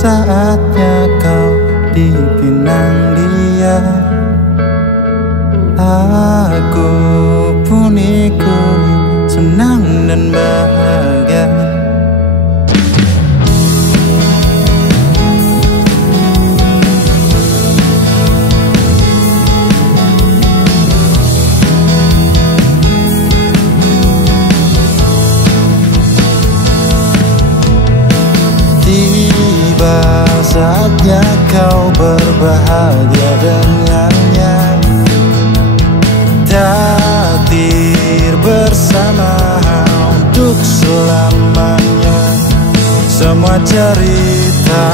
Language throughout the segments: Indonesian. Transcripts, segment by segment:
Saatnya kau dipinang dia, aku pun ikut senang dan bahagia. Tiba saatnya kau berbahagia dengannya, takdir bersama untuk selamanya. Semua cerita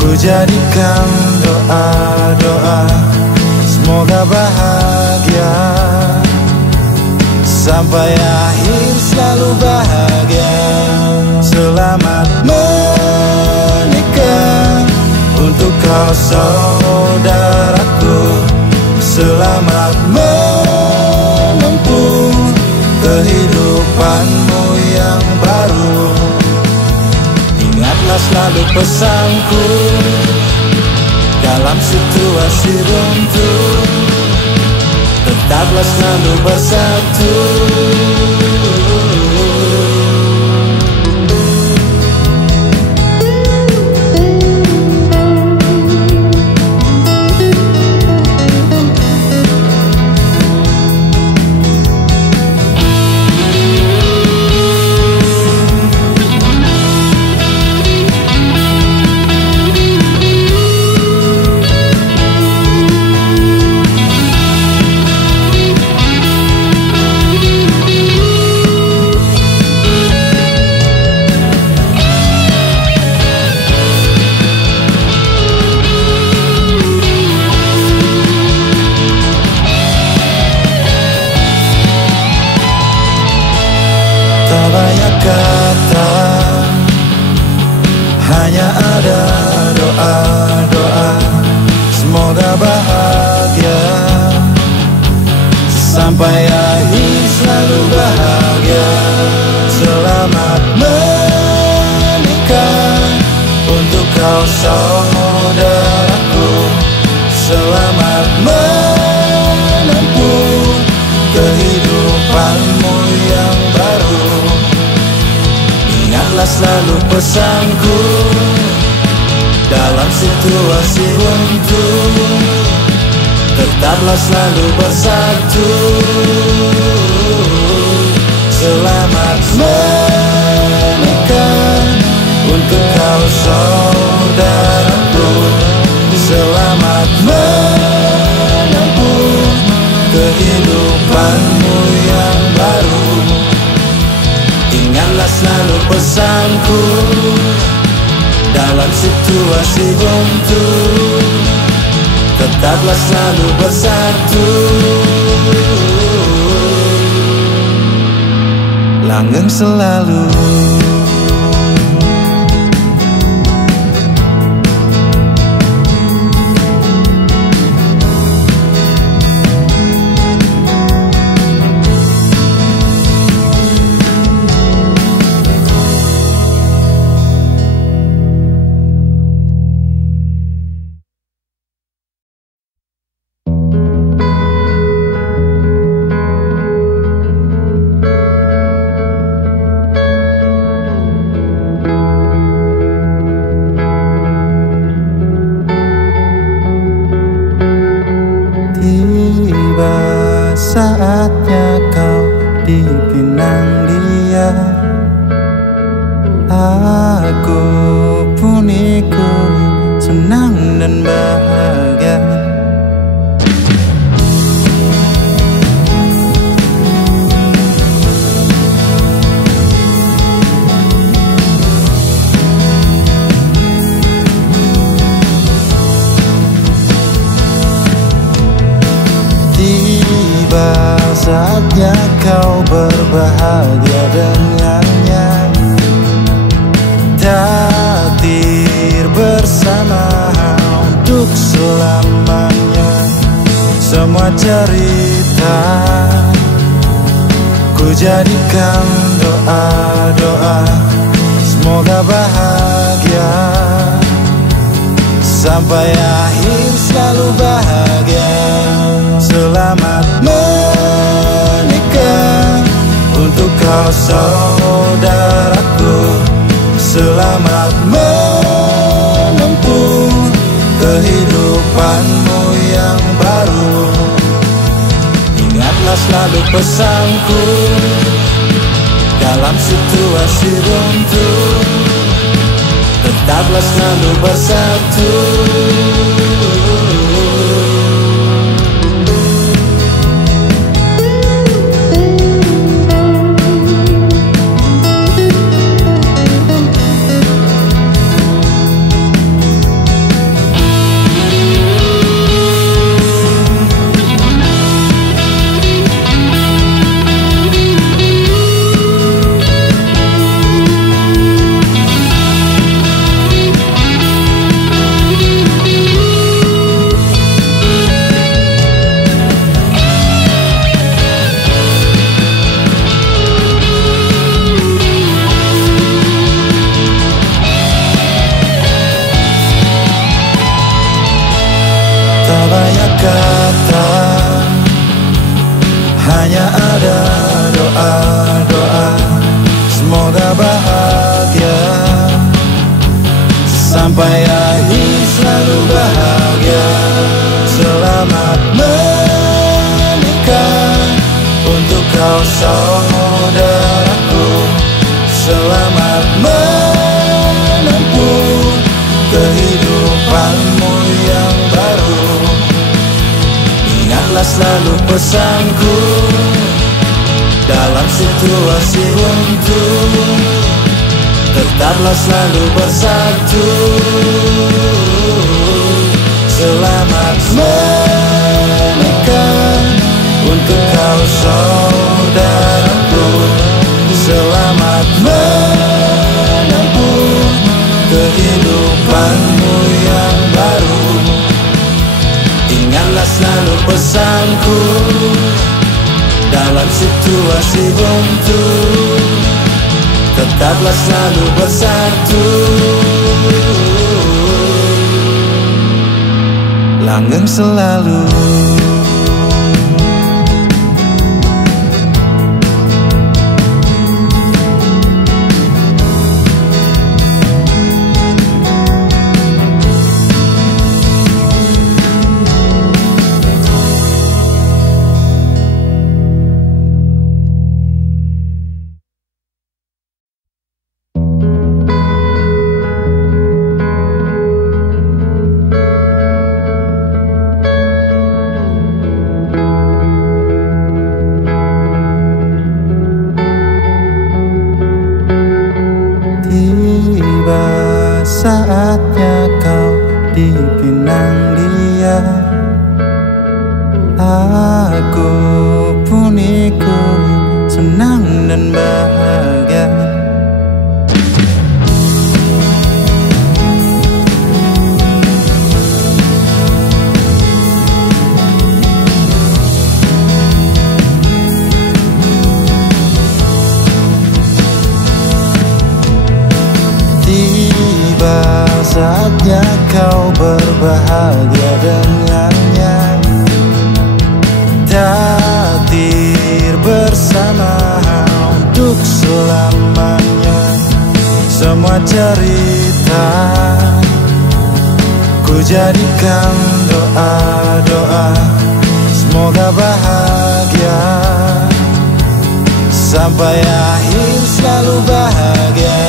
ku jadikan doa-doa, semoga bahagia sampai akhir, selalu bahagia. Selamat menikah untuk kau saudaraku, selamat menempuh kehidupanmu yang baru. Ingatlah selalu pesanku dalam situasi buntu, tetaplah selalu bersatu. Tak banyak kata, hanya ada doa-doa, semoga bahagia sampai akhir, selalu bahagia. Selamat menikah untuk kau saudaraku, selamat menempuh kehidupanmu yang baru. Ingatlah selalu pesanku dalam situasi buntu, tetaplah selalu bersatu. Selamat menikah untuk kau saudaraku, selamat menempuh kehidupanmu yang baru. Ingatlah selalu pesanku dalam situasi buntu, tetaplah selalu bersatu. Langgeng selalu. Tiba saatnya kau dipinang dia, aku pun ikut senang dan bahagia. Saatnya kau berbahagia dengannya, takdir bersama untuk selamanya. Semua cerita ku jadikan doa-doa, semoga bahagia sampai akhir selalu bahagia. Selamat menikah untuk kau saudaraku. Selamat menempuh kehidupanmu yang baru. Ingatlah selalu pesanku dalam situasi runtuh, tetaplah selalu bersatu. Tak banyak kata, hanya ada doa-doa. Semoga bahagia sampai akhir selalu bahagia. Selamat menikah untuk kau saudaraku. Selamat menempuh kehidupanmu yang baru. Ingatlah selalu pesanku dalam situasi runtuh, tetaplah selalu bersatu. Selamat menikah untuk kau saudaraku. Selamat menempuh kehidupanmu yang baru. Ingatlah selalu pesanku dalam situasi buntu, tetaplah selalu bersatu. Langgeng selalu. Tiba saatnya kau dipinang dia, aku pun ikut senang dan bahagia. Saatnya kau berbahagia dengannya, takdir bersama untuk selamanya. Semua cerita ku jadikan doa-doa. Semoga bahagia sampai akhir selalu bahagia.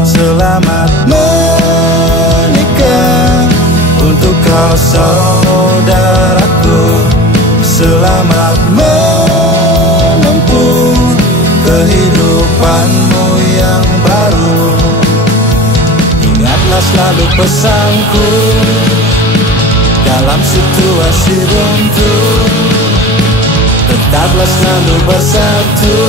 Selamat menikah untuk kau saudaraku. Selamat menempuh kehidupanmu yang baru. Ingatlah selalu pesanku dalam situasi runtuh, tetaplah selalu bersatu.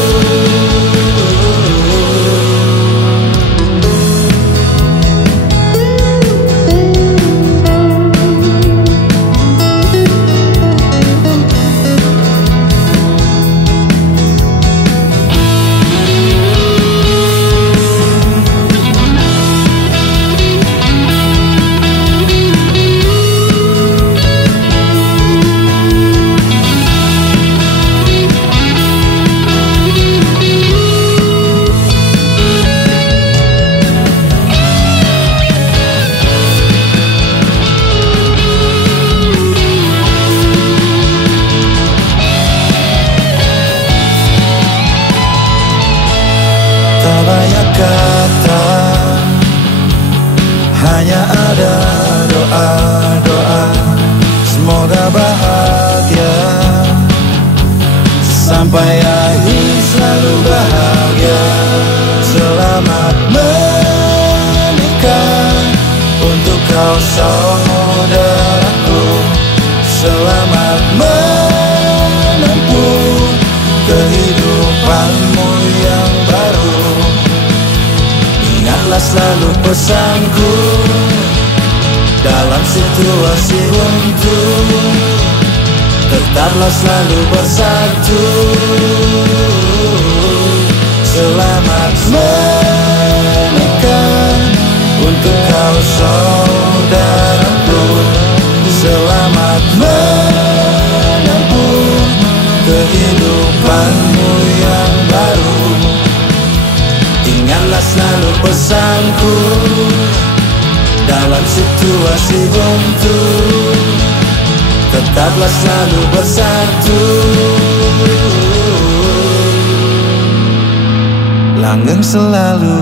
banyak kata, hanya ada doa-doa. Semoga bahagia sampai akhir, selalu bahagia. Selamat menikah untuk kau saudaraku. Selamat menempuh kehidupanmu yang baru. Ingatlah selalu pesanku dalam situasi buntu, tetaplah selalu bersatu. Selamat menikah untuk kau saudaraku. Selamat menempuh kehidupanmu yang baru. Ingatlah selalu pesanku dalam situasi buntu, tetaplah selalu bersatu. Langgeng selalu.